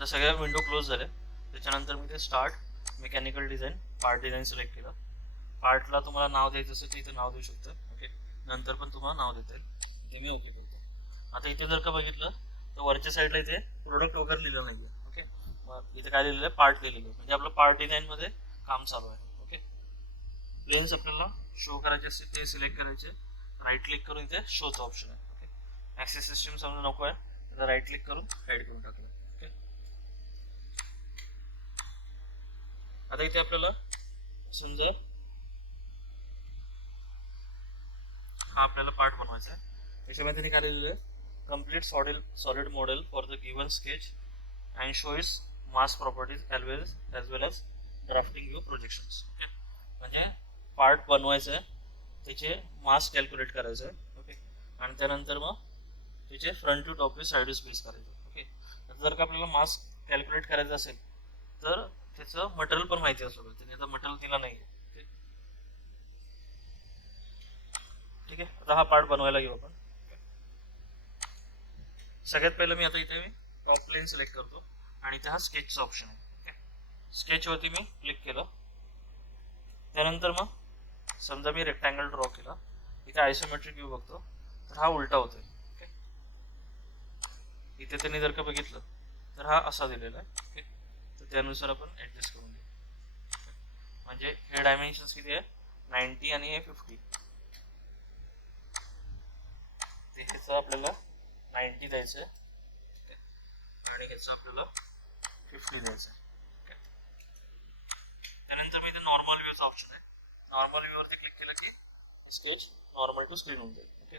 आता सगळ्या window close झाल्या. त्याच्यानंतर मी ते start mechanical design part design select केलं. पार्टला तुम्हाला नाव द्यायचं असेल तर इथे नाव देऊ शकता. ओके, नंतर पण तुम्हाला नाव देता येईल. ते मी ओके करतो. आता इथे जर का बघितलं तर वरच्या साईडला इथे प्रोडक्ट वगैरे लिहिलं नाही आहे. ओके, इथे काय लिहिलेलं आहे, पार्ट लिहिलेलं आहे, म्हणजे आपलं पार्ट डिझाईनमध्ये काम चालू आहे. ओके, प्लेन्स आपल्याला शो करायचे असतील ते सिलेक्ट करायचे. राईट क्लिक करून इथे शोचा ऑप्शन आहे. ओके, ॲक्सेस सिस्टीम समजा नको आहे तर राईट क्लिक करून हाईड करून टाकलं. ओके, आता इथे आपल्याला समजा हा आपल्याला पार्ट बनवायचा आहे. त्याच्यामध्ये त्यांनी काय लिहिलेलं आहे, complete solid model for the given sketch and show its mass properties as well as drafting your projections. Okay, म्हणजे पार्ट बनवायचं आहे, त्याचे मास कॅल्क्युलेट करायचं आहे. ओके, आणि त्यानंतर मग त्याचे front to top side to space करायचं. ओके, जर का आपल्याला मास कॅल्क्युलेट करायचं असेल तर त्याचं मटेरियल पण माहिती असलं पाहिजे. त्याने आता मटेरियल दिला नाही आहे. ठीक आहे, आता हा पार्ट बनवायला घेऊ आपण. सगळ्यात पहिलं मी आता इथे टॉप प्लेन सिलेक्ट करतो आणि इथे हा स्केचचा ऑप्शन आहे. ओके, स्केचवरती मी क्लिक केलं. त्यानंतर मग समजा मी रेक्टँगल ड्रॉ केला. इथे आयसोमेट्रिक व्ह्यू बघतो तर हा उलटा होतोय. ओके, इथे त्यांनी जर का बघितलं तर हा असा दिलेला आहे. ओके, तर त्यानुसार आपण ॲडजस्ट करून घेऊ. म्हणजे हे डायमेन्शन्स किती आहे, 90 आणि हे 50. ते ह्याचं आपल्याला 90 द्यायचं आहे आणि ह्याचं आपल्याला 50 द्यायचं आहे. त्यानंतर मी इथे नॉर्मल व्ह्यूचा ऑप्शन आहे. नॉर्मल व्ह्यूवरती क्लिक केलं की स्केच नॉर्मल टू स्क्रीन होऊन जाईल. ओके,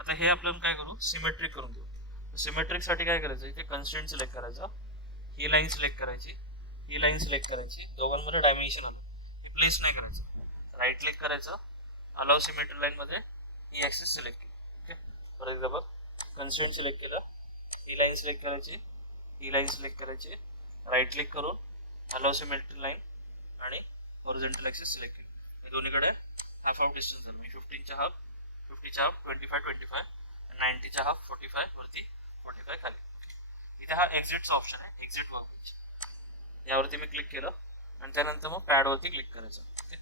आता हे आपल्याला काय करू, सिमेट्रिक करून देऊ. सिमेट्रिकसाठी काय करायचं, इथे कन्स्ट्रेंट सिलेक्ट करायचा, ही लाईन सिलेक्ट करायची, ही लाईन सिलेक्ट करायची, दोघांमध्ये डायमेन्शन आलं, हे प्लेस नाही करायचं. राईट क्लिक करायचं, अलाउ सिमेट्री लाईनमध्ये ही ॲक्सिस सिलेक्ट केली. Okay, for example constraint select केलं, ही लाईन सिलेक्ट करायची, ही लाईन सिलेक्ट करायची, राईट क्लिक करून अलाउ सिमेट्री लाईन आणि हॉरिझॉन्टल ॲक्सिस सिलेक्ट केली. हे दोन्हीकडे हाफ हाफ डिस्टन्स झालं, मी 50च्या हाफ 25 आणि 90च्या हाफ 45 वरती 45 खाली. इथे हा एक्झिटचा ऑप्शन आहे, एक्झिट वर्कपेज, यावरती मी क्लिक केलं आणि त्यानंतर मग पॅडवरती क्लिक करायचं. ओके,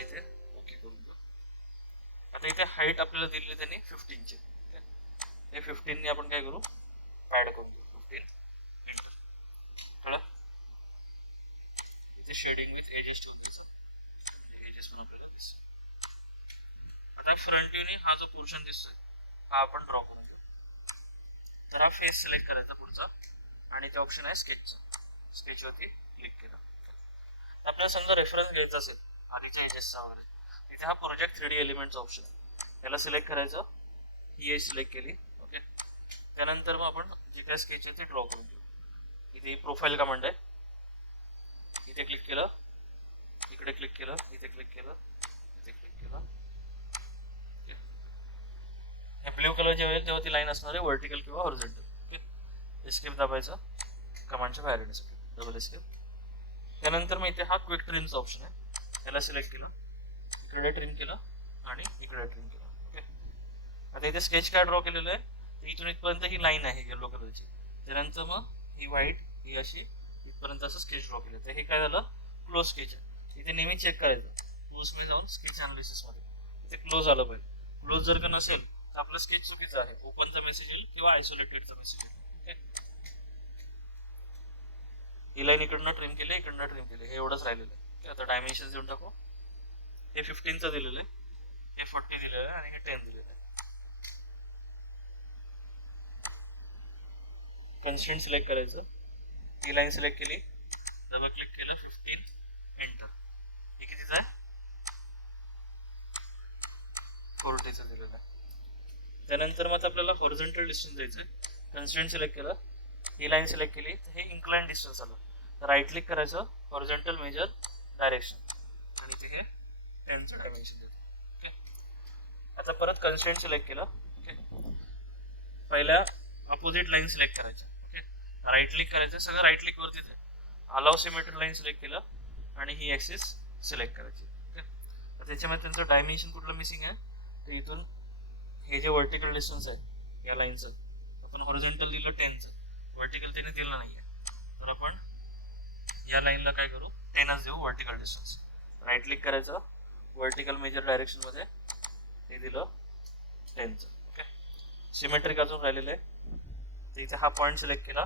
इथे ओके करून दो. आता इथे हाईट आपल्याला दिली त्यांनी 15ची. हे 15ने आपण काय करू, पॅड करून देऊ 15 एंटर. कळलं, इथे शेडिंग विथ एजेस ठेवून द्यायचं, म्हणजे एजेस पण आपल्याला दिसतं. आता फ्रंट व्ह्यूने हा जो पोर्शन दिसतोय हा आपण ड्रॉ करून घेऊ. तर हा फेस सिलेक्ट करायचा पुढचा आणि ते ऑप्शन आहे स्केचचं, स्केचवरती क्लिक केलं. तर आपल्याला समजा रेफरन्स घ्यायचा असेल आधीच्या एजेसचा वगैरे, इथे हा प्रोजेक्ट 3D एलिमेंटचा ऑप्शन आहे, याला सिलेक्ट करायचं, ही एज सिलेक्ट केली. ओके, त्यानंतर मग आपण जे काय स्केच आहे ते ड्रॉ करून घेऊ. इथे प्रोफाईल कमांड आहे, इथे क्लिक केलं, इकडे क्लिक केलं, इथे क्लिक केलं, इथे क्लिक केलं. ब्ल्यू कलर जे होईल तेव्हा ती लाईन असणार आहे व्हर्टिकल किंवा हॉरिझॉन्टल. ओके, एस्केप दाबायचं कमांडच्या बाहेर येण्यासाठी, डबल एस्केप. त्यानंतर मग इथे हा क्विक ट्रिमचा ऑप्शन आहे, त्याला सिलेक्ट केलं, इकडे ट्रिम केलं आणि इकडे ट्रिम केलं. ओके, आता इथे स्केच काय ड्रॉ केलेलं आहे, तर इथून इथपर्यंत ही लाईन आहे येलो कलरची, त्यानंतर मग ही व्हाईट, ही अशी इथपर्यंत असं स्केच ड्रॉ केलं. तर हे काय झालं, क्लोज स्केच आहे. इथे नेहमी चेक करायचं क्लोजमध्ये जाऊन स्केच अनालिसिसमध्ये, इथे क्लोज आलं पाहिजे. क्लोज जर का नसेल तर आपलं स्केच चुकीचं आहे, ओपनचा मेसेज येईल किंवा आयसोलेटेडचा मेसेज येईल. ओके, ही लाईन इकडनं ट्रिम केली, इकडनं ट्रिम केली, हे एवढंच राहिलेलं आहे. आता डायमेन्शन देऊन टाकू, हे 15चं दिलेलं आहे, हे 40 दिलेलं आहे आणि हे 10 दिलेलं आहे. कन्स्ट्रेंट सिलेक्ट करायचं, ही लाईन सिलेक्ट केली, डबल क्लिक केलं, 15 एंटर. हे कितीचं आहे, 40चं दिलेलं आहे. त्यानंतर मग आपल्याला हॉरिझॉन्टल डिस्टन्स द्यायचं आहे, कन्स्ट्रेंट सिलेक्ट केलं, ही लाईन सिलेक्ट केली, तर हे इन्क्लाइन डिस्टन्स आलं, तर राईट क्लिक करायचं, हॉरिझॉन्टल मेजर डायरेक्शन आणि इथे हे 10चं डायमेन्शन देतो. ओके, आता परत कन्स्ट्रेंट सिलेक्ट केलं. ओके, पहिल्या अपोजिट लाईन सिलेक्ट करायच्या. ओके, राईट क्लिक करायचं, सगळं राईट क्लिक वरतीच आहे, अलाउ सिमेट्री लाईन सिलेक्ट केलं आणि ही ॲक्सिस सिलेक्ट करायची. ओके, तर त्याच्यामध्ये त्यांचं डायमेन्शन कुठलं मिसिंग आहे, तर इथून हे जे व्हर्टिकल डिस्टन्स आहे या लाईनचं आपण हॉरिझॉन्टल दिलं 10चं, वर्टिकल त्याने दिलं नाही आहे, तर आपण या लाईनला काय करू, 10च देऊ वर्टिकल डिस्टन्स. राईट क्लिक करायचं, वर्टिकल मेजर डायरेक्शनमध्ये हे दिलं 10चं. ओके, सिमेट्रिक अजून राहिलेलं आहे. तर इथे हा पॉईंट सिलेक्ट केला,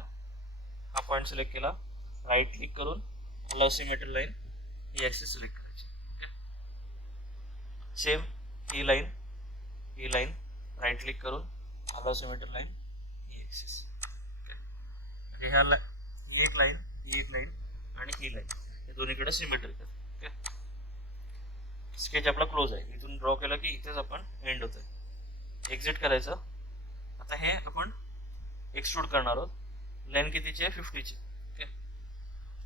हा पॉईंट सिलेक्ट केला, राईट क्लिक करून अलाउ सिमेट्री लाईन ही ॲक्सिस सिलेक्ट करायची. ओके, सेम ही लाईन राईट क्लिक करून अलाउ सिमेट्री लाईन ही ॲक्सिस. ओके, ह्या ही एक लाईन आणि ही लाईन हे दोन्हीकडे सिमेट्रिक आहे. ओके, स्केच आपला क्लोज आहे. इथून ड्रॉ केला की इथेच आपण एंड होतोय. एक्झिट करायचं. आता हे आपण एक्सट्रूड करणार आहोत. लेंथ कितीची आहे, 50ची. ओके,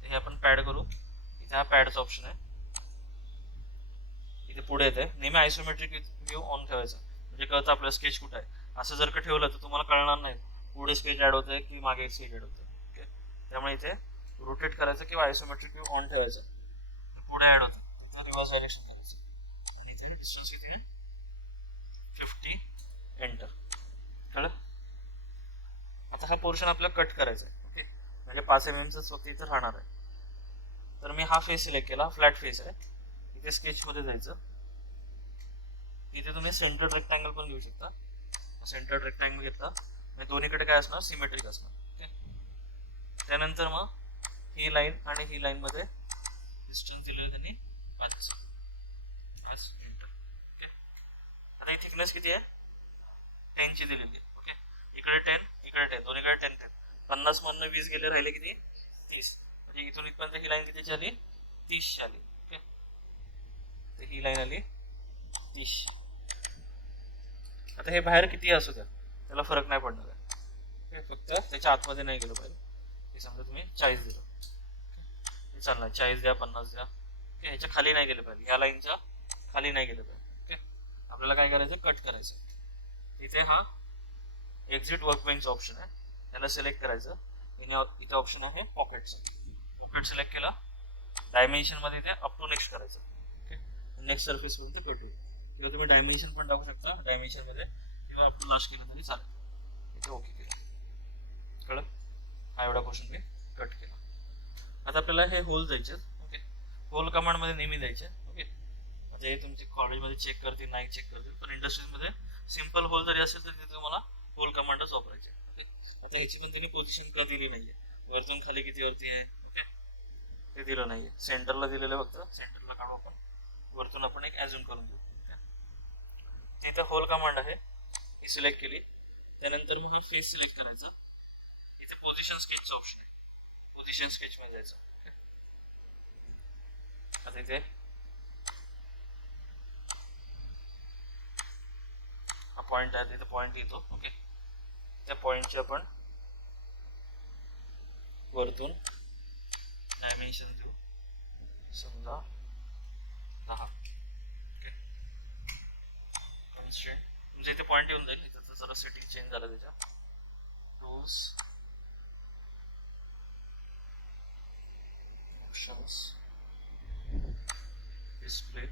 हे आपण पॅड करू. इथे हा पॅडचा ऑप्शन आहे, इथे पुढे येते. नेहमी आयसोमेट्रिक व्ह्यू ऑन ठेवायचा, म्हणजे कळतं आपलं स्केच कुठं आहे. असं जर का ठेवलं तर तुम्हाला कळणार नाही पुढे स्केच ॲड होतंय की मागे स्केच ॲड होतंय. ओके, त्यामुळे इथे रोटेट करायचं किंवा आयसोमेट्रिक व्ह्यू ऑन ठेवायचं. पुढे ॲड होतं तर रिव्हर्स डायरेक्शन करायचं. आणि इथे डिस्टन्स किती आहे, 50. एंटर. कळलं. आता हा पोर्शन आपल्याला कट करायचा आहे. ओके, म्हणजे 5 mm फक्त इथे राहणार आहे. तर मी हा फेस सिलेक्ट केला, फ्लॅट फेस आहे. इथे स्केचमध्ये जायचं. इथे तुम्ही सेंटर रेक्टँगल पण घेऊ शकता. सेंटर रेक्टँगल घेतला म्हणजे दोन्हीकडे काय असणार, सिमेट्रिक असणार. ओके, त्यानंतर मग ही लाईन आणि ही लाईन मध्ये डिस्टन्स दिलेलं त्यांनी 5. एंटर. ओके, आता ही थिकनेस किती आहे, 10 ची दिलेली आहे. ओके, इकडे 10 इकडे 10, दोन्हीकडे 10. 50 मधनं 20 गेले, राहिले किती, 30. म्हणजे इथून इथपर्यंत ही लाईन कितीची आली, 30 आली. ओके, तर ही लाईन आली 30. आता हे बाहेर किती असू द्या त्याला फरक नाही पडणार आहे. फक्त त्याच्या आतमध्ये नाही गेलं पाहिजे. हे समजा तुम्ही 40 दिलं, हे चालणार, 40 द्या, 50 द्या. ओके, ह्याच्या खाली नाही गेलं पाहिजे, ह्या लाईनच्या खाली नाही गेलं पाहिजे. ओके, आपल्याला काय करायचं, कट करायचं. इथे हा एक्झिट वर्कबेंच ऑप्शन आहे, त्याला सिलेक्ट करायचं. इथे ऑप्शन आहे पॉकेटचा. पॉकेट सिलेक्ट केला, डायमेन्शन मध्ये इथे अप टू नेक्स्ट करायचं. ओके, नेक्स्ट सरफेस पर्यंत कट होईल. किंवा तुम्ही डायमेन्शन पण टाकू शकता डायमेन्शन मध्ये, किंवा आपण लास्ट केलं तरी चालेल. इथे ओके केलं. कळलं. हा एवढा क्वेश्चन मी कट केला. आता आपल्याला हे होल जायचे. ओके, होल कमांड मध्ये नेहमी द्यायचे. ओके, आता हे तुमचे कॉलेजमध्ये चेक करतील नाही चेक करतील, पण इंडस्ट्रीजमध्ये सिम्पल होल जरी असेल तर तिथे तुम्हाला होल कमांडच वापरायचे. ओके, आता ह्याची पण त्यांनी पोझिशन का दिली नाहीये, वरतून खाली किती वरती आहे. ओके, ते दिलं नाहीये. सेंटरला दिलेलं, फक्त सेंटरला काढू आपण, वरतून आपण एक ॲझ्युम करून देऊ. तिथे होल कमांड आहे, ही सिलेक्ट केली. त्यानंतर मग हा फेस सिलेक्ट करायचा. इथे पोझिशन स्केचचा ऑप्शन आहे, पोझिशन स्केच मध्ये जायचं. आता इथे हा पॉइंट आहे, तिथे पॉइंट येतो. ओके, त्या पॉइंटचे आपण वरतून डायमेन्शन देऊ, समजा 10. तुमच्या इथे पॉईंट येऊन जाईल. इथं जरा सेटिंग चेंज झालं त्याच्या. टूल्स, ऑप्शन्स, डिस्प्ले,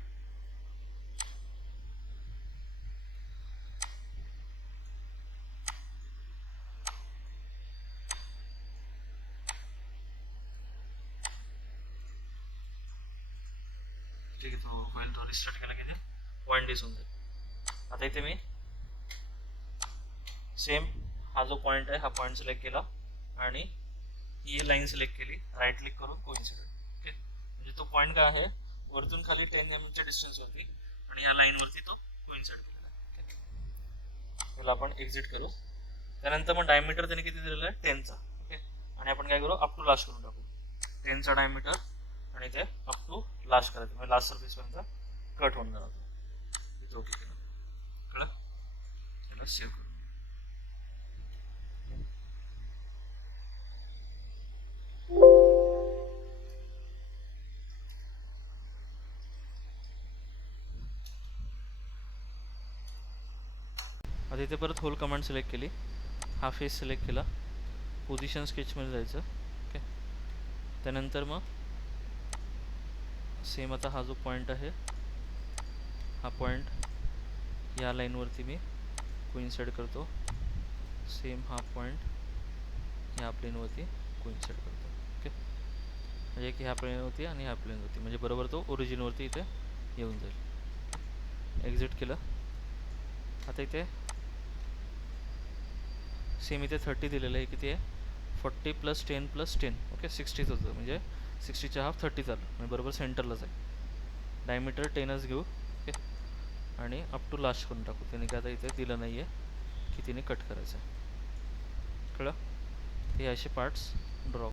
ठीक आहे. तो होईल, तो रिस्टार्ट केला की ते पॉईंट दिसून जाईल. आता इथे मी सेम हा जो पॉइंट आहे, हा पॉइंट सिलेक्ट केला आणि ही लाईन सिलेक्ट केली, राईट क्लिक करून कोइन्सिडेंट. ओके, म्हणजे तो पॉइंट काय आहे, वरतून खाली 10 mm च्या डिस्टन्स वरती, आणि या लाईन वरती तो कोइन्साइड केला आहे. ओके, त्याला आपण एक्झिट करू. त्यानंतर मग डायमीटर त्याने किती दिलेला आहे, 10चा. ओके, आणि आपण काय करू, अप टू लास्ट करून टाकू. 10चा डायमीटर आणि ते अप टू लास्ट करायचं, म्हणजे लास्ट सर्फेस पर्यंत कट होऊन जाणार. इथे ओके केलं. कळलं. त्याला सेव्ह करू. आता इथे परत होल कमांड सिलेक्ट केली, हा फेस सिलेक्ट केला, पोझिशन स्केचमध्ये जायचं. ओके, त्यानंतर मग सेम आता हा जो पॉईंट आहे, हा पॉईंट या लाईनवरती मी कोइन्साइड करतो. सेम हा पॉईंट ह्या प्लेनवरती कोइन्साइड करतो. ओके, म्हणजे की ह्या प्लेनवरती आणि ह्या प्लेनवरती, म्हणजे बरोबर तो ओरिजिनवरती इथे येऊन जाईल. एक्झिट केलं. आता इथे सेम इथे 30 दिलेलं आहे. किती आहे? 40 + 10 + 10. ओके, 60च होतं, म्हणजे 60च्या हाफ 30 झालं, म्हणजे बरोबर सेंटरलाच आहे. डायमीटर 10च घेऊ. ओके, आणि अप टू लास्ट करून टाकू. त्याने काय आता इथे दिलं नाही आहे की तिने कट करायचं आहे. कळलं? हे असे पार्ट्स ड्रॉ